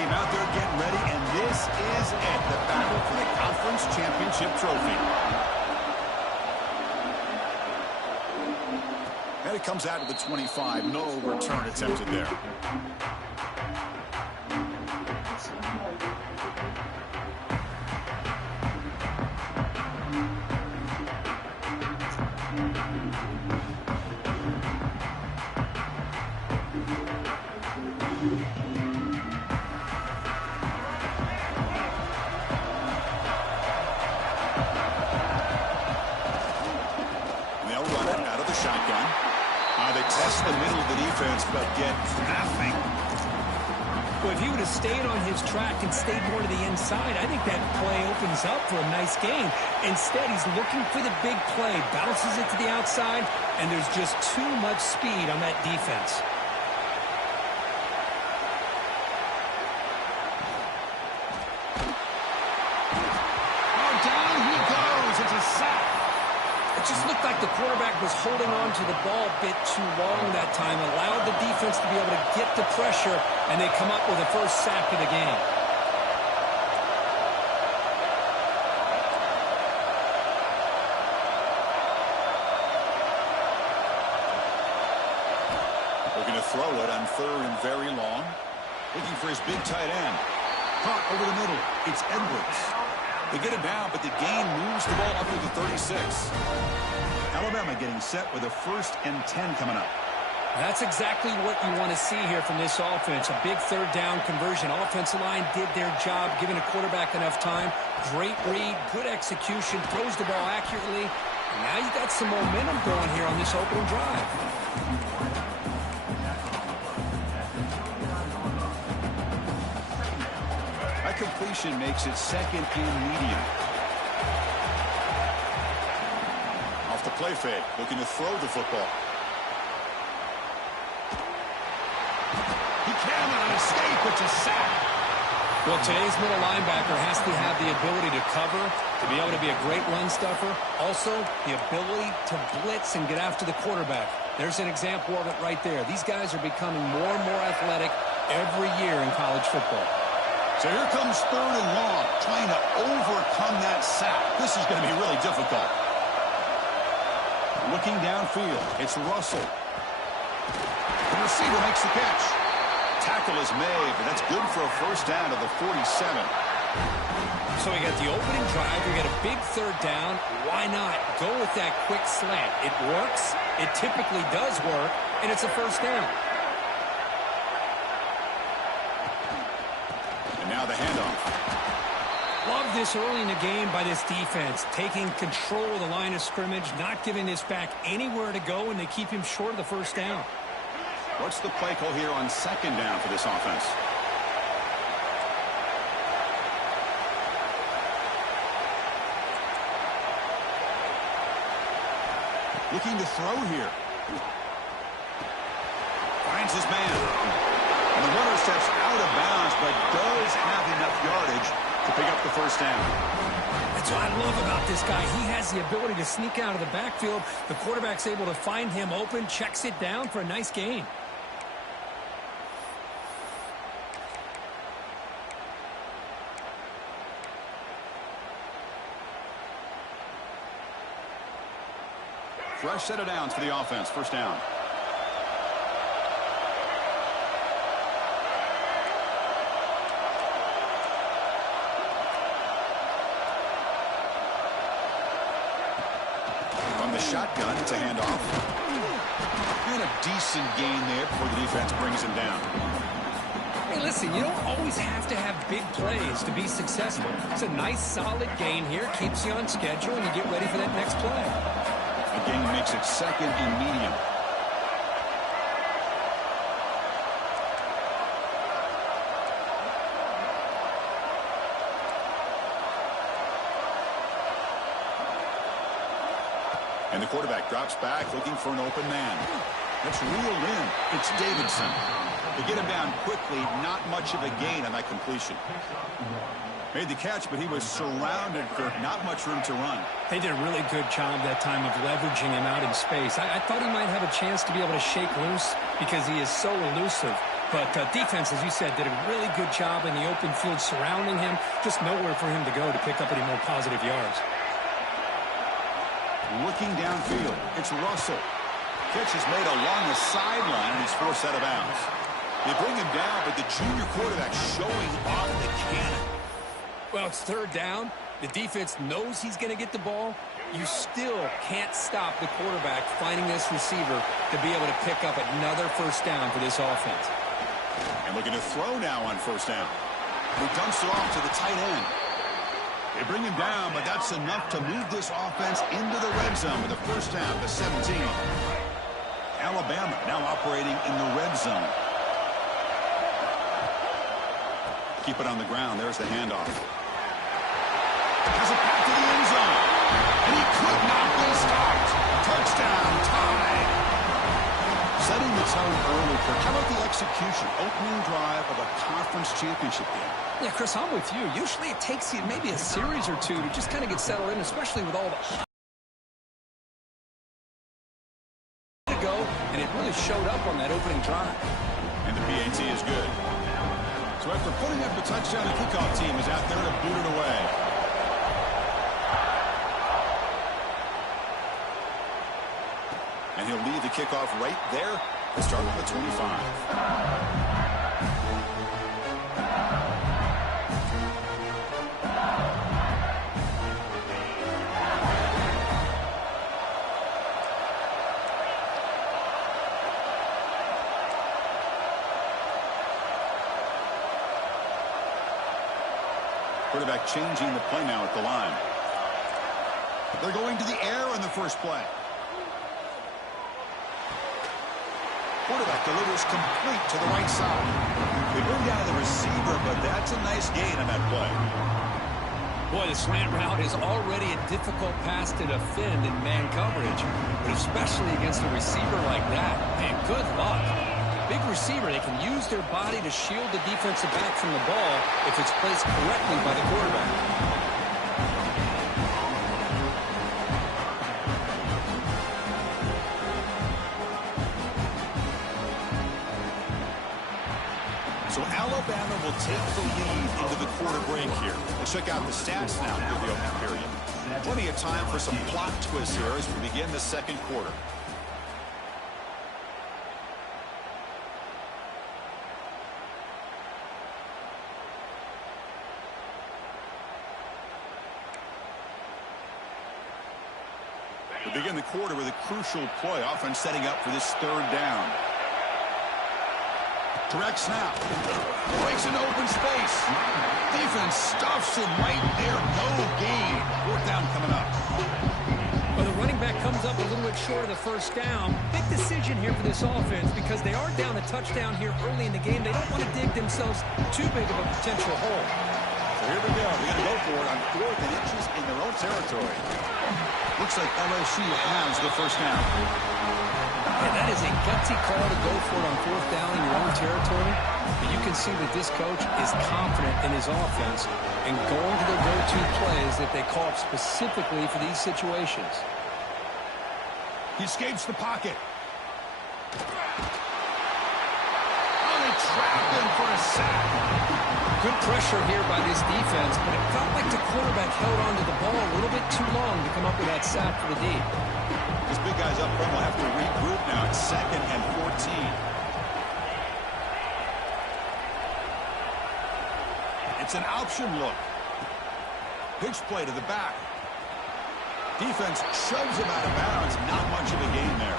team out there getting ready, and this is it, the battle for the conference championship trophy. And it comes out to the 25. No return attempted there. They test the middle of the defense, but get nothing. Well, if he would have stayed on his track and stayed more to the inside, I think that play opens up for a nice gain. Instead, he's looking for the big play, bounces it to the outside, and there's just too much speed on that defense. Oh, down he goes. It's a sack. It just looked like the quarterback was holding on to the ball a bit too long that time, allowed the defense to be able to get the pressure, and they come up with the first sack of the game. Looking to throw it on third and very long. Looking for his big tight end. Caught over the middle. It's Edwards. They get it down, but the gain moves the ball up to the 36. Alabama getting set with a 1st and 10 coming up. That's exactly what you want to see here from this offense. A big third down conversion. Offensive line did their job, giving a quarterback enough time. Great read, good execution, throws the ball accurately. And now you got some momentum going here on this opening drive. That completion makes it 2nd and medium. Off the play fake, looking to throw the football. He cannot escape. It's a sack. Well, today's middle linebacker has to have the ability to cover, to be able to be a great run stuffer. Also, the ability to blitz and get after the quarterback. There's an example of it right there. These guys are becoming more and more athletic every year in college football. So here comes 3rd and long, trying to overcome that sack. This is going to be really difficult. Looking downfield, it's Russell. The receiver makes the catch. Tackle is made, but that's good for a 1st down to the 47. So we got the opening drive. We got a big 3rd down. Why not go with that quick slant? It works. It typically does work, and it's a 1st down. Now the handoff. Love this early in the game by this defense, taking control of the line of scrimmage, not giving this back anywhere to go, and they keep him short of the 1st down. What's the play call here on 2nd down for this offense? Looking to throw here. Finds his man. And the runner steps out of bounds, but does have enough yardage to pick up the 1st down. That's what I love about this guy. He has the ability to sneak out of the backfield. The quarterback's able to find him open, checks it down for a nice gain. Fresh set of downs for the offense. 1st down. From the shotgun, it's a handoff. And a decent gain there before the defense brings him down. Hey, listen, you don't always have to have big plays to be successful. It's a nice, solid gain here. Keeps you on schedule, and you get ready for that next play. The gain makes it 2nd and medium. And the quarterback drops back looking for an open man. That's reeled in. It's Davidson. They get him down quickly. Not much of a gain on that completion. Made the catch, but he was surrounded for not much room to run. They did a really good job that time of leveraging him out in space. I thought he might have a chance to be able to shake loose because he is so elusive. But defense, as you said, did a really good job in the open field surrounding him. Just nowhere for him to go to pick up any more positive yards. Looking downfield, it's Russell. Catch is made along the sideline, and he's forced out of bounds. They bring him down, but the junior quarterback showing off the cannon. Well, it's third down. The defense knows he's going to get the ball. You still can't stop the quarterback finding this receiver to be able to pick up another first down for this offense. And looking to throw now on first down. He dumps it off to the tight end. They bring him down, but that's enough to move this offense into the red zone with a first down to 17. Alabama now operating in the red zone. Keep it on the ground. There's the handoff. Has it back to the end zone. And he could not be stopped. Touchdown, tied. Setting the tone early, Kirk. How about the execution? Opening drive of a conference championship game. Yeah, Chris, I'm with you. Usually it takes you maybe a series or two to just kind of get settled in, especially with all the to go, and it really showed up on that opening drive. And the PAT is good. So after putting up the touchdown, the kickoff team is out there to boot it away. And he'll leave the kickoff right there to start at the 25. Quarterback changing the play now at the line. They're going to the air on the first play. Quarterback delivers complete to the right side. They bring down the receiver, but that's a nice gain on that play. Boy, the slant route is already a difficult pass to defend in man coverage, but especially against a receiver like that. Man, good luck. Big receiver, they can use their body to shield the defensive back from the ball if it's placed correctly by the quarterback. So Alabama will take the lead into the quarter break here. Let's check out the stats now for the opening period. Plenty of time for some plot twists here as we begin the second quarter. We begin the quarter with a crucial play, offense setting up for this third down. Direct snap. Breaks into open space. Defense stuffs him right there. No gain. Fourth down coming up. Well, the running back comes up a little bit short of the first down. Big decision here for this offense because they are down a touchdown here early in the game. They don't want to dig themselves too big of a potential hole. So here we go. We're going to go for it on 4th and inches in their own territory. Looks like LSU has the first down. And that is a gutsy call to go for it on 4th down in your own territory. But you can see that this coach is confident in his offense and going to the go-to plays that they call up specifically for these situations. He escapes the pocket. Oh, they trap him for a sack. Good pressure here by this defense, but it felt like the quarterback held onto the ball a little bit too long to come up with that sack for the D. These big guys up front will have to regroup now. It's 2nd and 14. It's an option look. Pitch play to the back. Defense shoves him out of bounds. Not much of a gain there.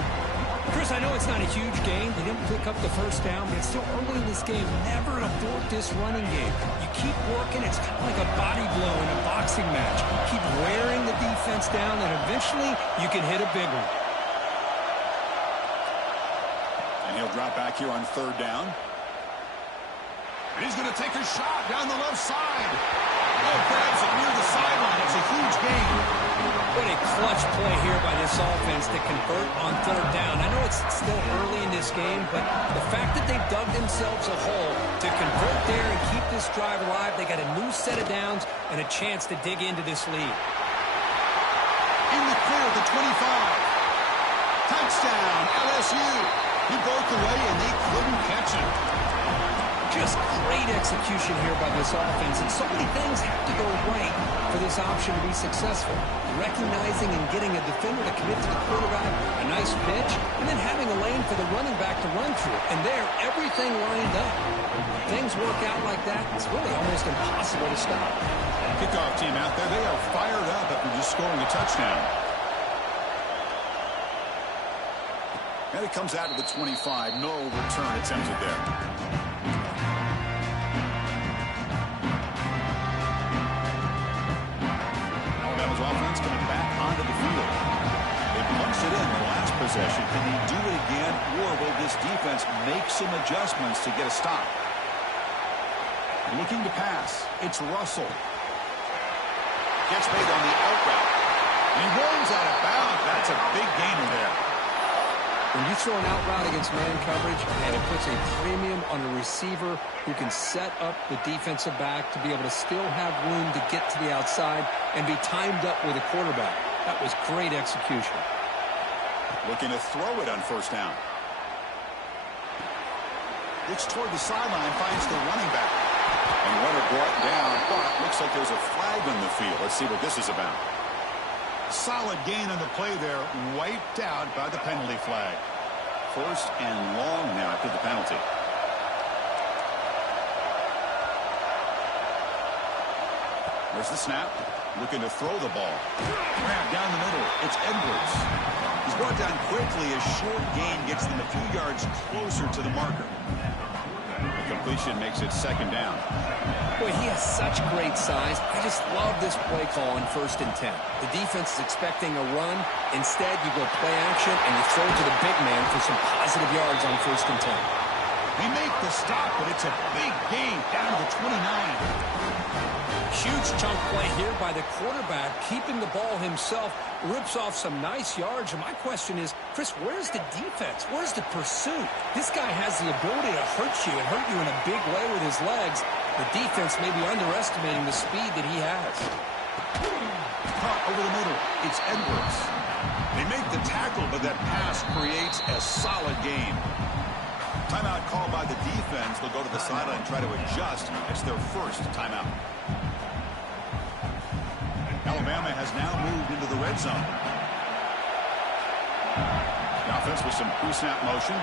Chris, I know it's not a huge game. They didn't pick up the first down, but it's still early in this game. Never abort this running game. You keep working. It's kind of like a body blow in a boxing match. Keep wearing the defense down, and eventually you can hit a big one. And he'll drop back here on 3rd down. And he's going to take a shot down the left side. Oh, grabs it near the sideline. It's a huge gain. What a clutch play here by this offense to convert on 3rd down. I know it's still early in this game, but the fact that they've dug themselves a hole to convert there and keep this drive alive, they got a new set of downs and a chance to dig into this lead. In the clear at the 25. Touchdown, LSU. He broke away and they couldn't catch him. Just great execution here by this offense, and so many things have to go right for this option to be successful. Recognizing and getting a defender to commit to the quarterback, a nice pitch, and then having a lane for the running back to run through. And there, everything lined up. Things work out like that, it's really almost impossible to stop. Kickoff team out there, they are fired up after just scoring a touchdown. And it comes out to the 25. No return attempted there. Alabama's offense coming back onto the field. They punched it in the last possession. Can they do it again, or will this defense make some adjustments to get a stop? Looking to pass. It's Russell. Gets made on the out route. And he runs out of bounds. That's a big gainer there. When you throw an out route against man coverage, and it puts a premium on a receiver who can set up the defensive back to be able to still have room to get to the outside and be timed up with a quarterback. That was great execution. Looking to throw it on first down. Looks toward the sideline, finds the running back. And runner brought down, but looks like there's a flag on the field. Let's see what this is about. Solid gain on the play there, wiped out by the penalty flag. First and long now after the penalty. There's the snap. Looking to throw the ball. Grab down the middle. It's Edwards. He's brought down quickly. A short gain gets them a few yards closer to the marker. The completion makes it second down. Boy, he has such great size. I just love this play call on 1st and 10. The defense is expecting a run. Instead, you go play action, and you throw to the big man for some positive yards on 1st and 10. They make the stop, but it's a big gain down to the 29. Huge chunk play here by the quarterback, keeping the ball himself, rips off some nice yards. And my question is, Chris, where's the defense? Where's the pursuit? This guy has the ability to hurt you and hurt you in a big way with his legs. The defense may be underestimating the speed that he has. Caught over the middle. It's Edwards. They make the tackle, but that pass creates a solid gain. Timeout called by the defense. They'll go to the sideline and try to adjust. It's their first timeout. Alabama has now moved into the red zone. The offense with some pre-snap motion.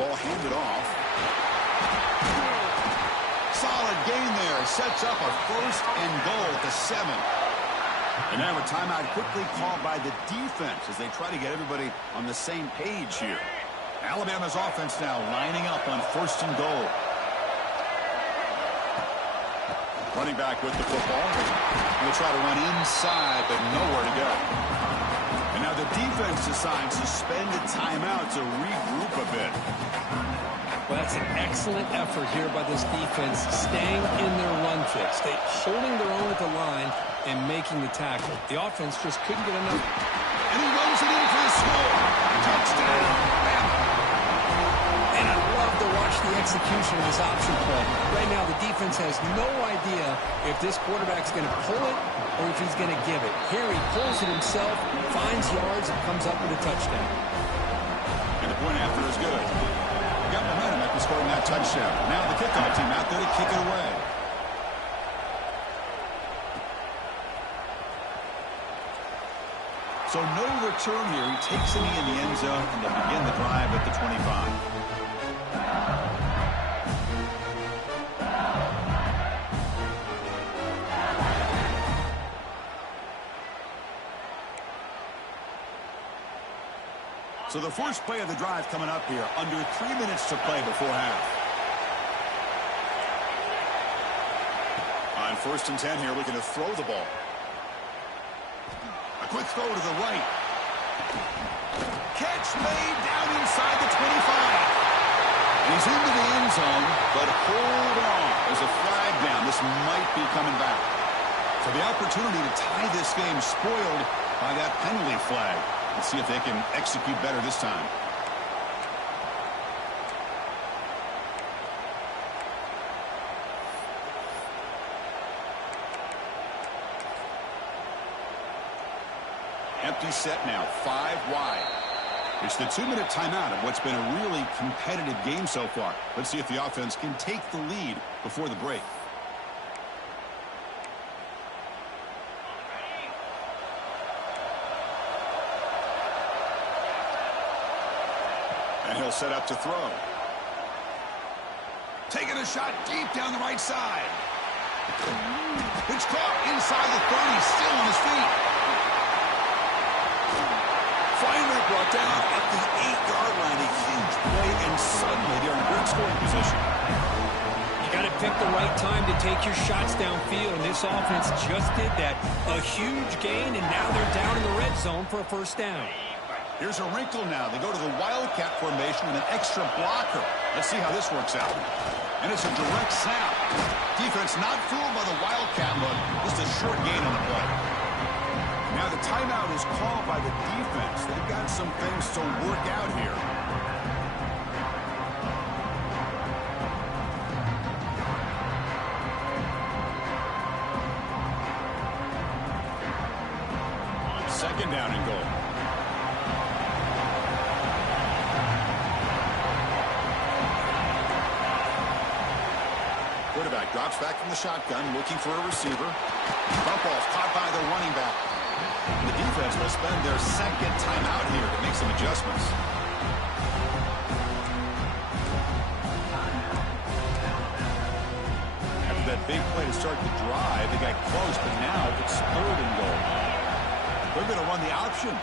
Ball handed off. Solid gain there. Sets up a 1st and goal at the 7. And now a timeout quickly called by the defense as they try to get everybody on the same page here. Alabama's offense now lining up on 1st and goal. Running back with the football. He'll try to run inside, but nowhere to go. And now the defense decides to spend a timeout to regroup a bit. Well, that's an excellent effort here by this defense, staying in their run fit, holding their own at the line and making the tackle. The offense just couldn't get enough. And he runs it in for the score. Touchdown, Bama. And I love to watch the execution of this option play. Right now, the defense has no idea if this quarterback's going to pull it or if he's going to give it. Here he pulls it himself, finds yards, and comes up with a touchdown. And the point after is good. Got momentum after scoring that touchdown. Now the kickoff team out there to kick it away. So no return here. He takes it in the end zone, and they'll begin the drive at the 25. So the first play of the drive coming up here. Under 3 minutes to play before half. On 1st and 10 here, looking to throw the ball. A quick throw to the right. Catch made down inside the 25. He's into the end zone, but hold on. There's a flag down. This might be coming back. So the opportunity to tie this game spoiled by that penalty flag. Let's see if they can execute better this time. Empty set now, 5 wide. It's the 2-minute timeout of what's been a really competitive game so far. Let's see if the offense can take the lead before the break. And he'll set up to throw. Taking a shot deep down the right side. It's caught inside the 30, still on his feet. Finally brought down at the 8-yard line. A huge play, and suddenly they're in great scoring position. You got to pick the right time to take your shots downfield, and this offense just did that. A huge gain, and now they're down in the red zone for a first down. Here's a wrinkle now. They go to the Wildcat formation with an extra blocker. Let's see how this works out. And it's a direct snap. Defense not fooled by the Wildcat look. Just a short gain on the play. Now the timeout is called by the defense. They've got some things to work out here. Second down and goal. Quarterback drops back from the shotgun, looking for a receiver. Bump off caught by the running back. The defense will spend their second timeout here to make some adjustments. After that big play to start the drive, they got close, but now it's third and goal. They're going to run the option.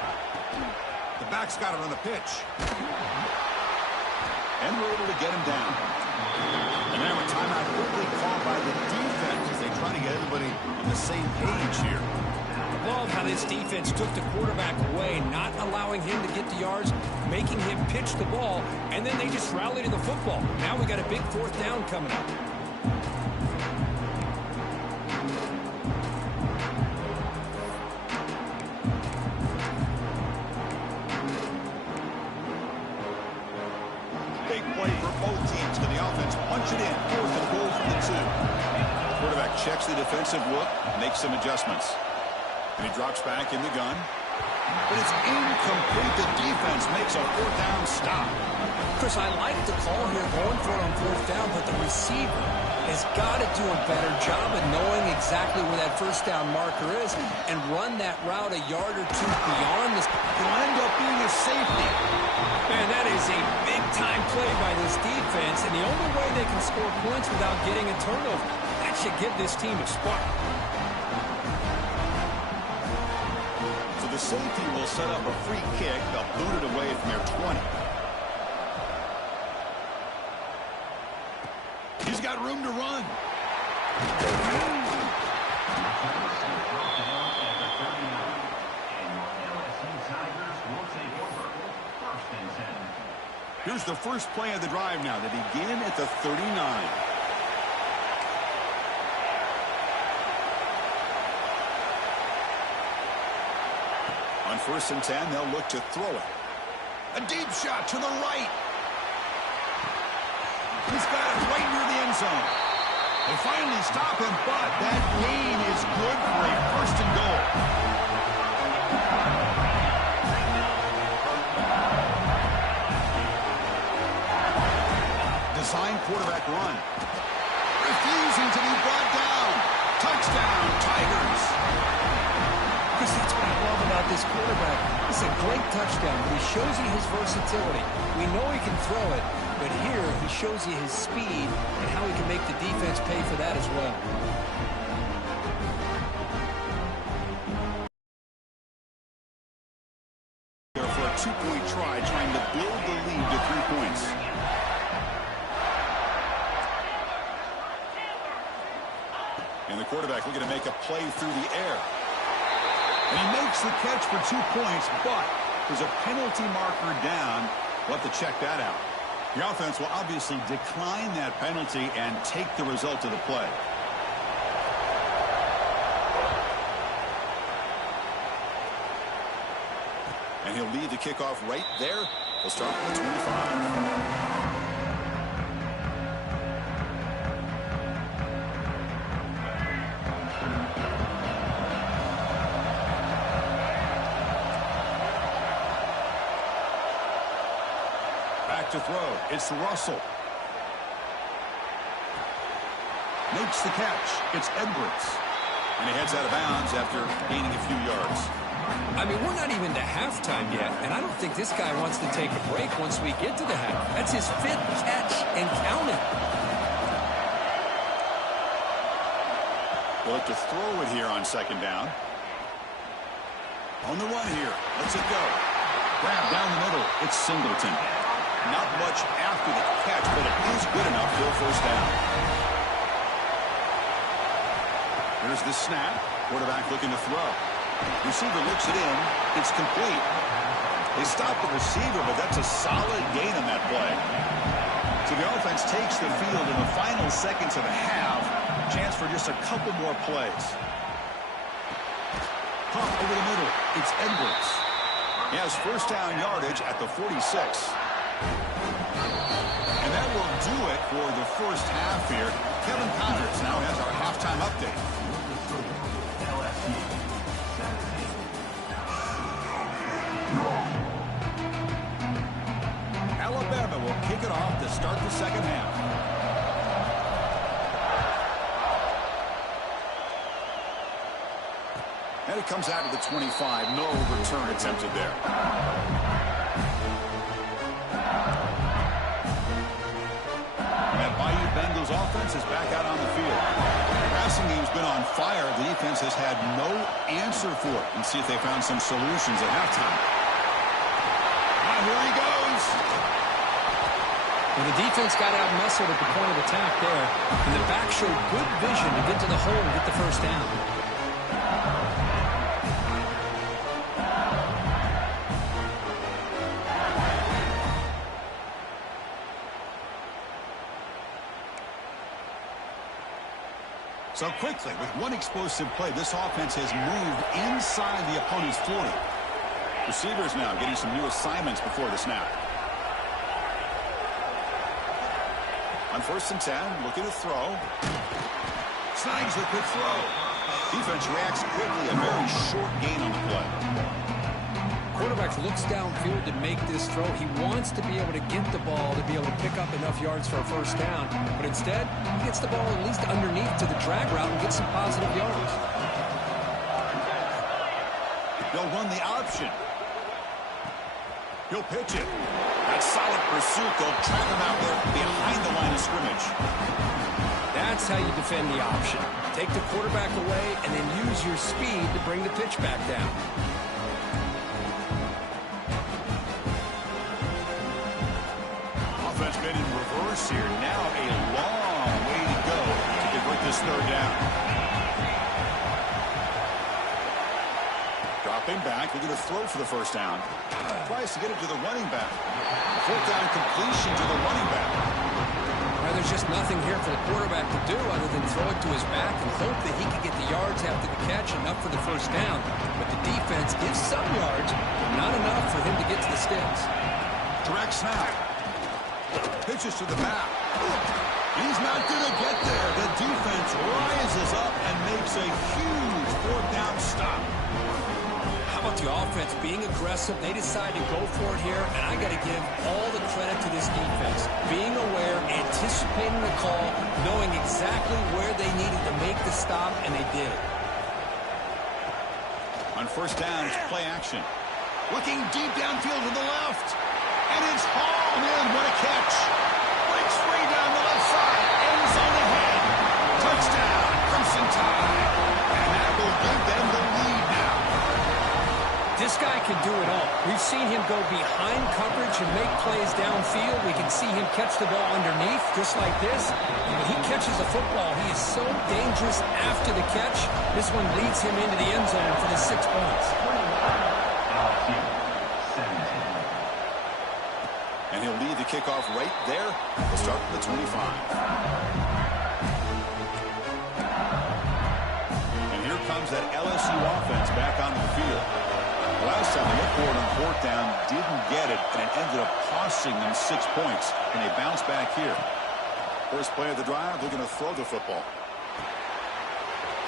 The back's got it on the pitch. And we're able to get him down. And now a timeout quickly called by the defense as they try to get everybody on the same page here. Love how this defense took the quarterback away, not allowing him to get the yards, making him pitch the ball, and then they just rallied to the football. Now we got a big fourth down coming up. Big play for both teams. Can the offense punch it in? Fourth and goal from the 2. Quarterback checks the defensive look, makes some adjustments. And he drops back in the gun. But it's incomplete. The defense makes a fourth down stop. Chris, I like the call here going for it on fourth down, but the receiver has got to do a better job of knowing exactly where that first down marker is and run that route a yard or two beyond this. It'll end up being a safety. Man, that is a big-time play by this defense, and the only way they can score points without getting a turnover. That should give this team a spark. So the safety will set up a free kick. They'll boot it away from their 20. He's got room to run. Here's the first play of the drive now. They begin at the 39. On 1st and 10, they'll look to throw it. A deep shot to the right. He's got it right near the end zone. They finally stop him, but that gain is good for a first and goal. Design quarterback run. Refusing to be brought down. Touchdown, Tigers. Chris, that's what I love about this quarterback. It's a great touchdown, but he shows you his versatility. We know he can throw it, but here he shows you his speed and how he can make the defense pay for that as well. For a 2-point try, trying to build the lead to 3 points. And the quarterback looking to make a play through the air. And he makes the catch for 2 points, but there's a penalty marker down. We'll have to check that out. The offense will obviously decline that penalty and take the result of the play. And he'll lead the kickoff right there. They'll start with the 25. back to throw. It's Russell. Makes the catch. It's Edwards. And he heads out of bounds after gaining a few yards. I mean, we're not even to halftime yet, and I don't think this guy wants to take a break once we get to the half. That's his 5th catch and counting. They'll look to throw it here on 2nd down. On the run here. Let's it go. Grab down the middle. It's Singleton. Not much after the catch, but it is good enough for a 1st down. Here's the snap. Quarterback looking to throw. Receiver looks it in. It's complete. They stop the receiver, but that's a solid gain on that play. So the offense takes the field in the final seconds of the half. Chance for just a couple more plays. Pump over the middle. It's Edwards. He has 1st down yardage at the 46. And that will do it for the 1st half here. Kevin Connors now has our halftime update. Alabama will kick it off to start the 2nd half. And it comes out to the 25. No return attempted there. That Bayou Bengals offense is back out on the field. The passing game's been on fire. The defense has had no answer for it. And see if they found some solutions at halftime. And here he goes. Well, the defense got out-muscled at the point of attack there, and the back showed good vision to get to the hole and get the 1st down. So quickly, with one explosive play, this offense has moved inside the opponent's 40. Receivers now getting some new assignments before the snap. On 1st and 10, looking to throw. Snags the quick throw. Defense reacts quickly, a very short gain on the play. Quarterback looks downfield to make this throw. He wants to be able to get the ball to be able to pick up enough yards for a 1st down. But instead, he gets the ball at least underneath to the drag route and gets some positive yards. They'll run the option. He'll pitch it. That solid pursuit. They'll trap him out there behind the line of scrimmage. That's how you defend the option. Take the quarterback away and then use your speed to bring the pitch back down. Offense been in reverse here. Now a long way to go to convert this 3rd down. Dropping back, looking to throw for the 1st down. Tries to get it to the running back. 4th down completion to the running back. Well, there's just nothing here for the quarterback to do other than throw it to his back and hope that he can get the yards after the catch enough for the 1st down. But the defense gives some yards, but not enough for him to get to the sticks. Direct snap. Pitches to the back. He's not going to get there. The defense rises up and makes a huge 4th down stop. How about the offense being aggressive? They decide to go for it here, and I got to give all the credit to this defense. Being aware, anticipating the call, knowing exactly where they needed to make the stop, and they did. On 1st down, it's play action. Looking deep downfield to the left. And it's hauled in. What a catch. Breaks free down the left side. Ends on the head. Touchdown, Crimson Tide. And that will give them the lead now. This guy can do it all. We've seen him go behind coverage and make plays downfield. We can see him catch the ball underneath, just like this. And when he catches the football, he is so dangerous after the catch. This one leads him into the end zone for the 6 points. And he'll lead the kickoff right there. We'll start from the 25. And here comes that LSU offense back onto the field. Last time they looked for it on 4th down, didn't get it, and it ended up costing them 6 points. And they bounce back here. First play of the drive, looking to throw the football.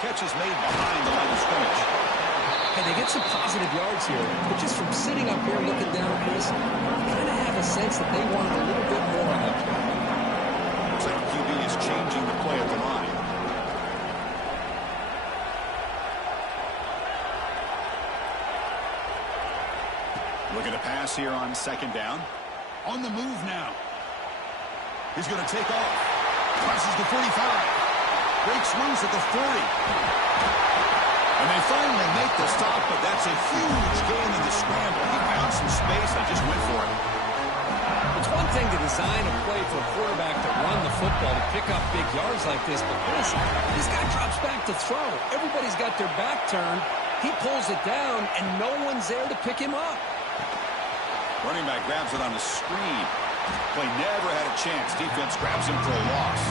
Catch is made behind the line of scrimmage. Hey, they get some positive yards here, but just from sitting up here looking down, Chris, you kind of have a sense that they wanted a little bit more on that play. Looks like the QB is changing the play at the line. Looking to pass here on second down. On the move now. He's going to take off. Crosses the 45. Breaks loose at the 40. And they finally make the stop, but that's a huge gain in the scramble. He found some space and just went for it. It's one thing to design a play for a quarterback to run the football, to pick up big yards like this, but listen, this guy drops back to throw. Everybody's got their back turned. He pulls it down, and no one's there to pick him up. Running back grabs it on the screen. Play never had a chance. Defense grabs him for a loss.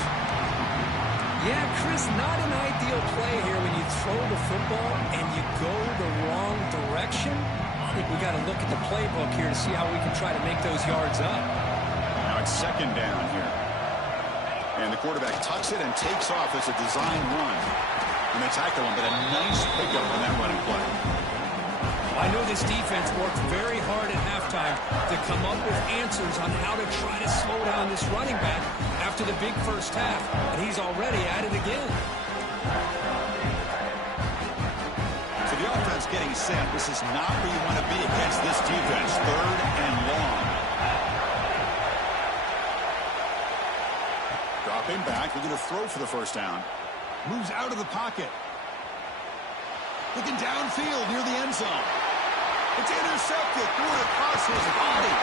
Yeah, Chris, not an ideal play here when you throw the football and you go the wrong direction. I think we got to look at the playbook here to see how we can try to make those yards up. Now it's second down here. And the quarterback tucks it and takes off as a design run. And they tackle him, but a nice pickup on that running play. I know this defense worked very hard at halftime to come up with answers on how to try to slow down this running back after the big first half, and he's already at it again. So the offense getting set. This is not where you want to be against this defense. Third and long. Dropping back. They're going to throw for the first down. Moves out of the pocket. Looking downfield near the end zone. It's intercepted. Threw it across his body.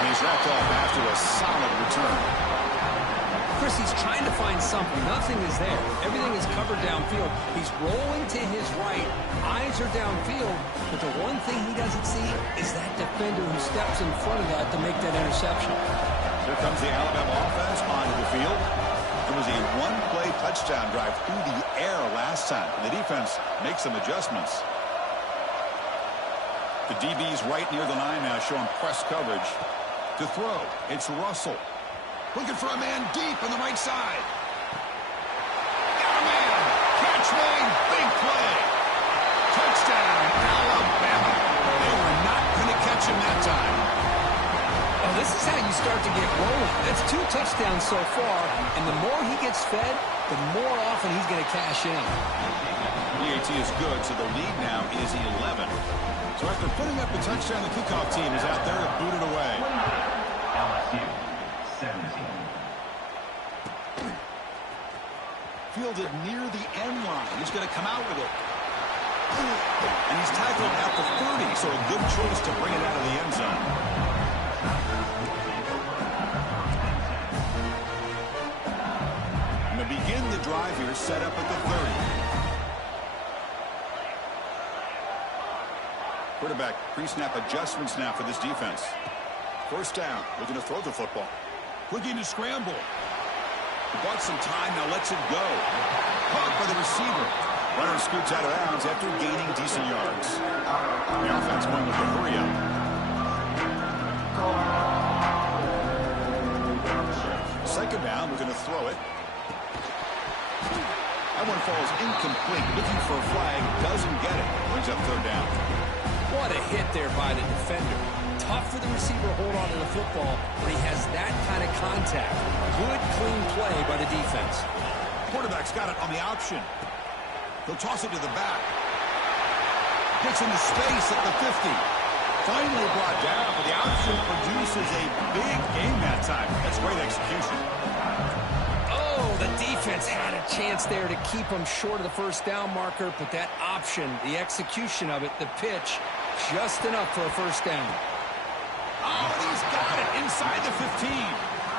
And he's wrapped up after a solid return. Chris, he's trying to find something. Nothing is there. Everything is covered downfield. He's rolling to his right. Eyes are downfield. But the one thing he doesn't see is that defender who steps in front of that to make that interception. Here comes the Alabama offense onto the field. It was a one-play touchdown drive through the air last time. And the defense makes some adjustments. The DB's right near the line now, showing press coverage. To throw, it's Russell. Looking for a man deep on the right side. Got a man. Catch made. Big play. Touchdown, Alabama. They were not going to catch him that time. Oh, this is how you start to get rolling. That's 2 touchdowns so far, and the more he gets fed, the more often he's going to cash in. EAT is good, so the lead now is 11. So after putting up the touchdown, the kickoff team is out there to boot it away. LSU, 17. Fielded near the end line. He's going to come out with it. And he's tackled at the 30, so a good choice to bring it out of the end zone. And to begin the drive here, set up at the 30. Quarterback pre-snap adjustments now for this defense. First down, looking to throw the football. Looking to scramble. He bought some time, now lets it go. Caught by the receiver. Runner scoots out of bounds after gaining decent yards. The offense going with the hurry up. Second down, we're going to throw it. That one falls incomplete. Looking for a flag, doesn't get it. Brings up third down. What a hit there by the defender. Tough for the receiver to hold on to the football, but he has that kind of contact. Good, clean play by the defense. Quarterback's got it on the option. He'll toss it to the back. Gets into space at the 50. Finally brought down, but the option produces a big game that time. That's great execution. Oh, the defense had a chance there to keep him short of the first down marker, but that option, the execution of it, the pitch, just enough for a first down. Oh, he's got it inside the 15.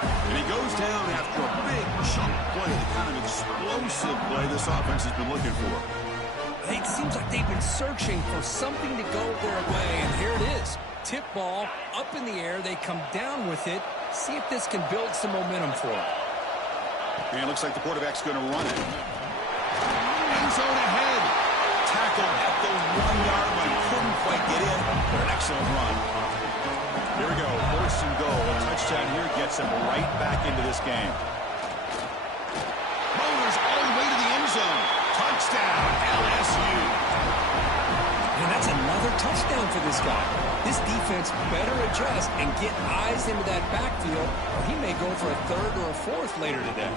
And he goes down after a big chunk play, the kind of explosive play this offense has been looking for. It seems like they've been searching for something to go their way, and here it is. Tip ball, up in the air, they come down with it. See if this can build some momentum for them. And it looks like the quarterback's going to run it. End zone ahead. Tackled at the 1-yard line. Couldn't quite get in, but an excellent run. Here we go, first and goal. A touchdown here gets him right back into this game. Motors all the way to the end zone. Touchdown, LSU. touchdown for this guy. This defense better adjust and get eyes into that backfield, or he may go for a third or a fourth later today.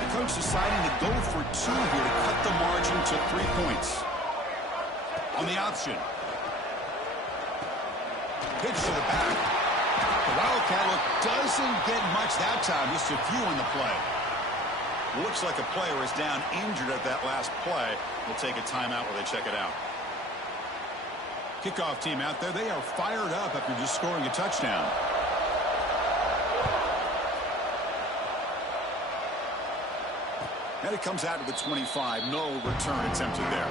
The coach deciding to go for 2 here to cut the margin to 3 points. On the option. Pitch to the back. The Wildcat look doesn't get much that time. Just a few on the play. Looks like a player is down injured at that last play. We'll take a timeout while they check it out. Kickoff team out there. They are fired up after just scoring a touchdown. And it comes out to the 25. No return attempted there.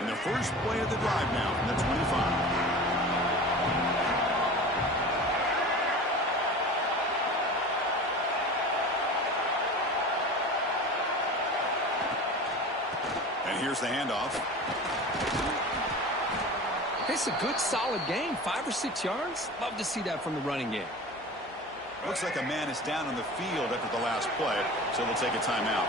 And the first play of the drive now from the 25. And here's the handoff. It's a good, solid game. 5 or 6 yards. Love to see that from the running game. Looks like a man is down on the field after the last play, so they'll take a timeout.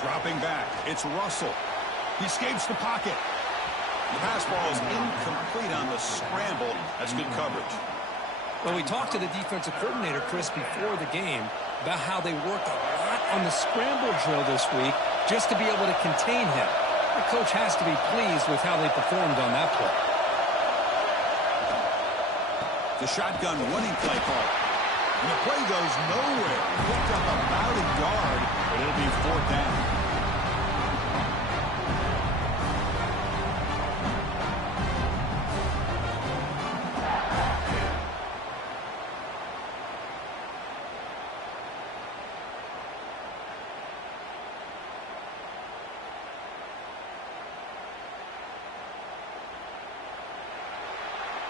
Dropping back, it's Russell. He escapes the pocket. The pass ball is incomplete on the scramble. That's good coverage. Well, we talked to the defensive coordinator, Chris, before the game about how they worked a lot on the scramble drill this week just to be able to contain him. The coach has to be pleased with how they performed on that play. The shotgun running play call. And the play goes nowhere. Picked up about a yard, but it'll be 4th down.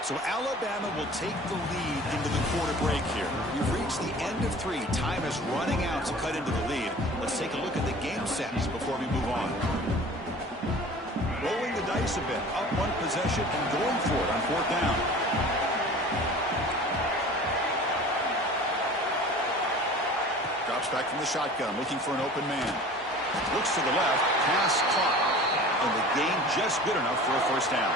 So Alabama will take the lead into the quarter break here. We've reached the end of 3. Time is running out to cut into the lead. Let's take a look at the game sentence before we move on. Rolling the dice a bit. Up 1 possession and going for it on 4th down. Drops back from the shotgun, looking for an open man. Looks to the left. Pass caught. And the gain just good enough for a 1st down.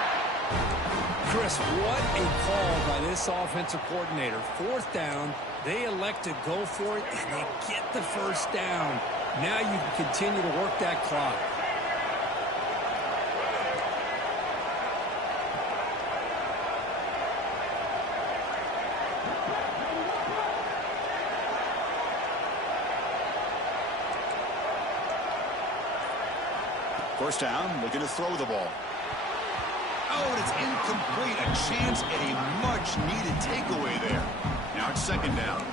Chris, what a call by this offensive coordinator. 4th down, they elect to go for it, and they get the 1st down. Now you can continue to work that clock. First down, looking to throw the ball. Oh, and it's incomplete. A chance at a much-needed takeaway there. Now it's 2nd down.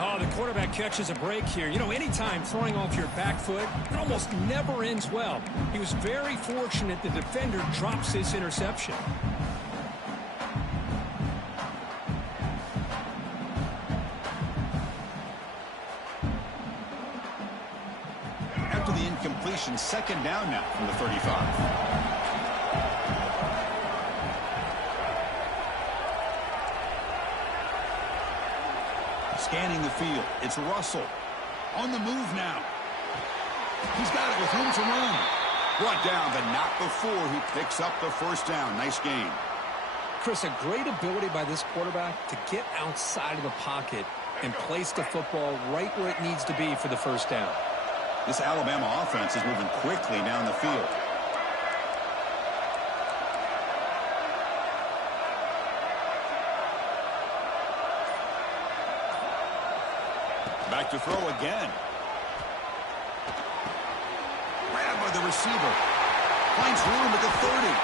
Oh, the quarterback catches a break here. You know, anytime throwing off your back foot, it almost never ends well. He was very fortunate the defender drops this interception. After the incompletion, 2nd down now from the 35. Scanning the field. It's Russell. On the move now. He's got it with room to run. Brought down, but not before he picks up the 1st down. Nice gain. Chris, a great ability by this quarterback to get outside of the pocket and place the football right where it needs to be for the 1st down. This Alabama offense is moving quickly down the field. Back to throw again. Grabbed by the receiver. Finds room at the 30.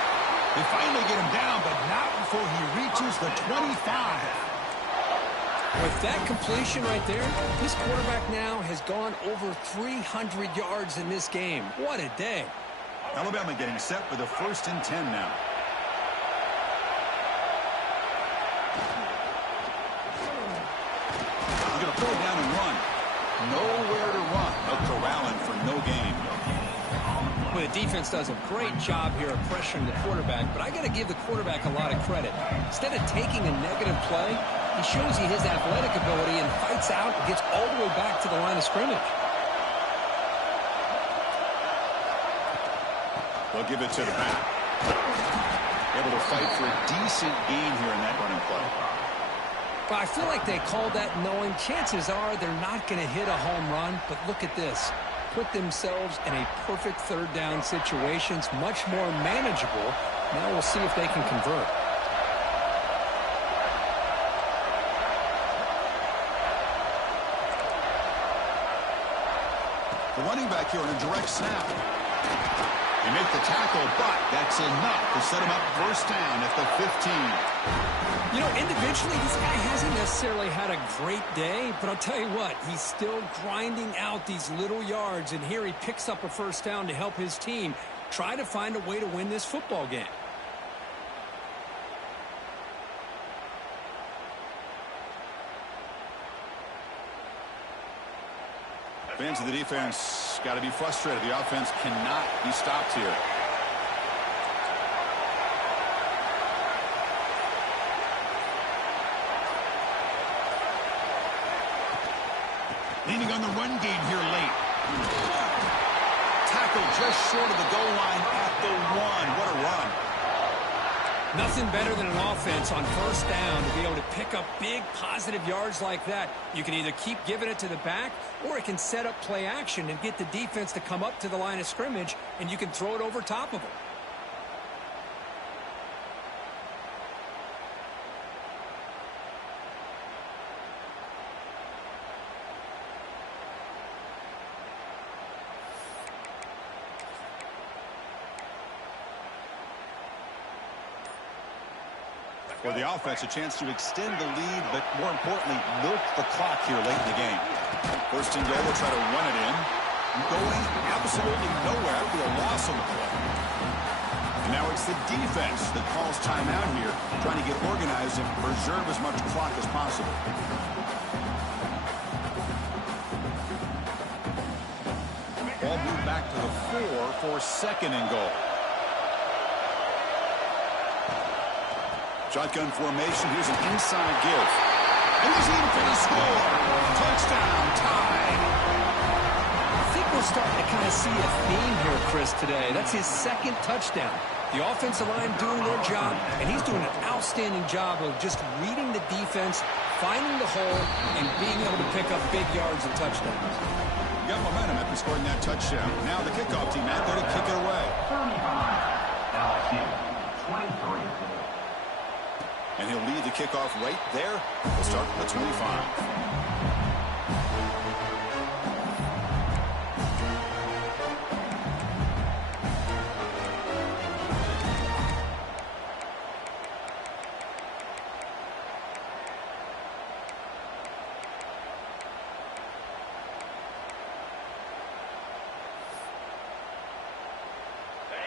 They finally get him down, but not before he reaches the 25. With that completion right there, this quarterback now has gone over 300 yards in this game. What a day. Alabama getting set for the 1st and 10 now. They're going to pull it down and run. Nowhere to run. They'll corral him for no gain. Well, the defense does a great job here of pressuring the quarterback, but I got to give the quarterback a lot of credit. Instead of taking a negative play, he shows you his athletic ability and fights out and gets all the way back to the line of scrimmage. They'll give it to the back. Able to fight for a decent gain here in that running play. Well, I feel like they called that knowing chances are they're not going to hit a home run, but look at this. Put themselves in a perfect 3rd down situation. It's much more manageable. Now we'll see if they can convert. The running back here on a direct snap. They make the tackle, but that's enough to set him up 1st down at the 15. You know, individually, this guy hasn't necessarily had a great day, but I'll tell you what, he's still grinding out these little yards, and here he picks up a 1st down to help his team try to find a way to win this football game. Fans of the defense got to be frustrated. The offense cannot be stopped here. Leaning on the run game here late. Tackle just short of the goal line at the 1. What a run. Nothing better than an offense on 1st down to be able to pick up big positive yards like that. You can either keep giving it to the back, or it can set up play action and get the defense to come up to the line of scrimmage, and you can throw it over top of them. For the offense, a chance to extend the lead, but more importantly, milk the clock here late in the game. 1st and goal, they'll try to run it in. Going absolutely nowhere after a loss on the play. And now it's the defense that calls timeout here, trying to get organized and preserve as much clock as possible. Ball moved back to the 4 for 2nd and goal. Shotgun formation. Here's an inside give. And he's in for the score. Touchdown, tied. I think we're starting to kind of see a theme here, Chris, today. That's his 2nd touchdown. The offensive line doing their job, and he's doing an outstanding job of just reading the defense, finding the hole, and being able to pick up big yards and touchdowns. Got momentum after scoring that touchdown. Now the kickoff team out there to kick it away. 35, LSU, 23. And he'll lead the kickoff right there. We'll start from the 25.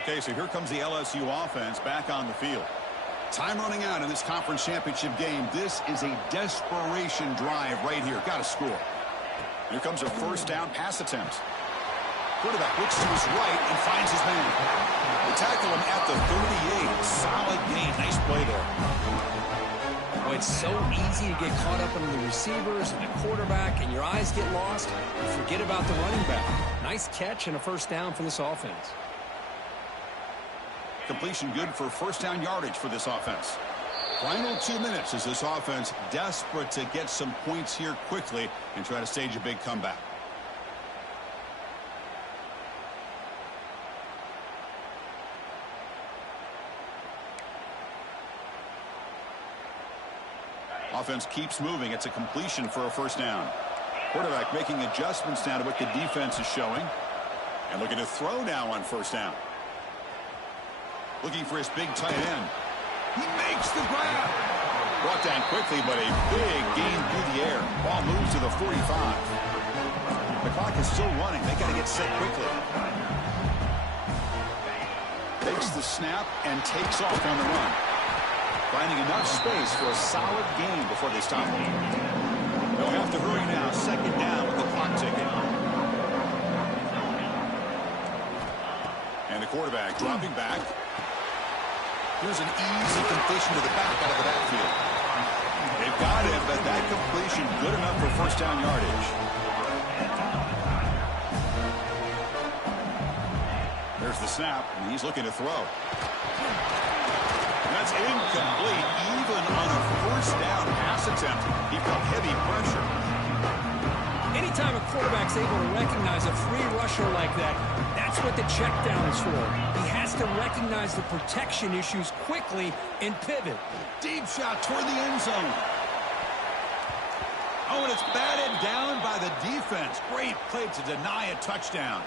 Okay, so here comes the LSU offense back on the field. Time running out in this conference championship game. This is a desperation drive right here. Got to score. Here comes a 1st down pass attempt. Quarterback looks to his right and finds his man. They tackle him at the 38. Solid gain. Nice play there. Oh, it's so easy to get caught up in the receivers and the quarterback, and your eyes get lost. You forget about the running back. Nice catch and a 1st down for this offense. Completion good for 1st down yardage for this offense. Final 2 minutes as this offense desperate to get some points here quickly and try to stage a big comeback. Offense keeps moving. It's a completion for a 1st down. Quarterback making adjustments now to what the defense is showing. And looking to throw now on 1st down. Looking for his big tight end. He makes the grab. Brought down quickly, but a big gain through the air. Ball moves to the 45. The clock is still running. They got to get set quickly. the snap and takes off on the run. Finding enough space for a solid gain before they stop him. They'll have to hurry now. Second down with the clock ticking. And the quarterback dropping back. Here's an easy completion to the back out of the backfield. They've got him, but that completion good enough for first down yardage. There's the snap, and he's looking to throw. And that's incomplete. Even on a first down pass attempt, he felt heavy pressure. Anytime a quarterback's able to recognize a free rusher like that, that's what the check down is for. He has to recognize the protection issues quickly and pivot. Deep shot toward the end zone. Oh, and it's batted down by the defense. Great play to deny a touchdown.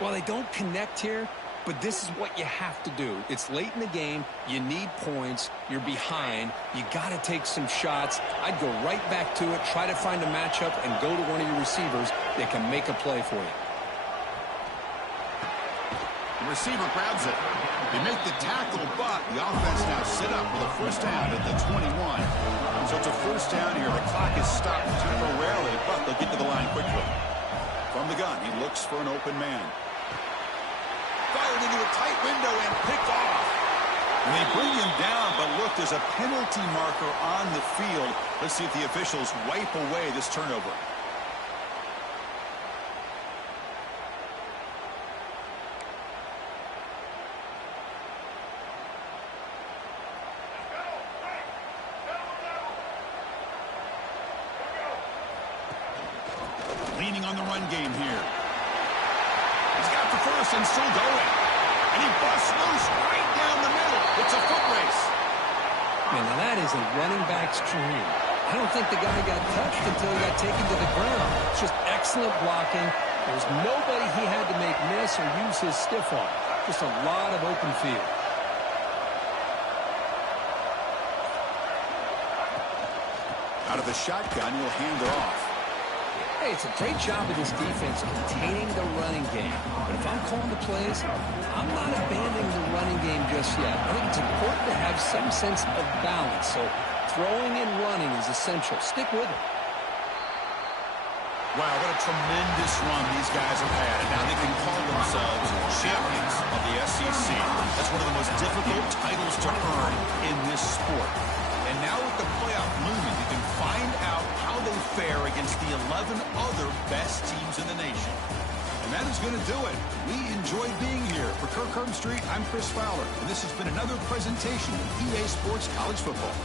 Well, they don't connect here, but this is what you have to do. It's late in the game. You need points. You're behind. You got to take some shots. I'd go right back to it, try to find a matchup, and go to one of your receivers that can make a play for you. The receiver grabs it. They make the tackle, but the offense now sit up with a first down at the 21. So it's a first down here. The clock is stopped temporarily, but they'll get to the line quickly. From the gun, he looks for an open man. Fired into a tight window and picked off. And they bring him down, but look, there's a penalty marker on the field. Let's see if the officials wipe away this turnover. Leaning on the run game here. He's got the first and still going. And he busts loose right down the middle. It's a foot race. Man, now that is a running back's dream. I don't think the guy got touched until he got taken to the ground. It's just excellent blocking. There's nobody he had to make miss or use his stiff arm. Just a lot of open field. Out of the shotgun, he'll hand it off. Hey, it's a great job of this defense containing the running game. But if I'm calling the plays, I'm not abandoning the running game just yet. I think it's important to have some sense of balance. So throwing and running is essential. Stick with it. Wow, what a tremendous run these guys have had. And now they can call themselves champions of the SEC. That's one of the most difficult titles to earn in this sport. And now with the playoff looming, they can find out how they fare against the 11 other best teams in the nation. And that is going to do it. We enjoyed being here. For Kirk Herbstreit, I'm Chris Fowler. And this has been another presentation of EA Sports College Football.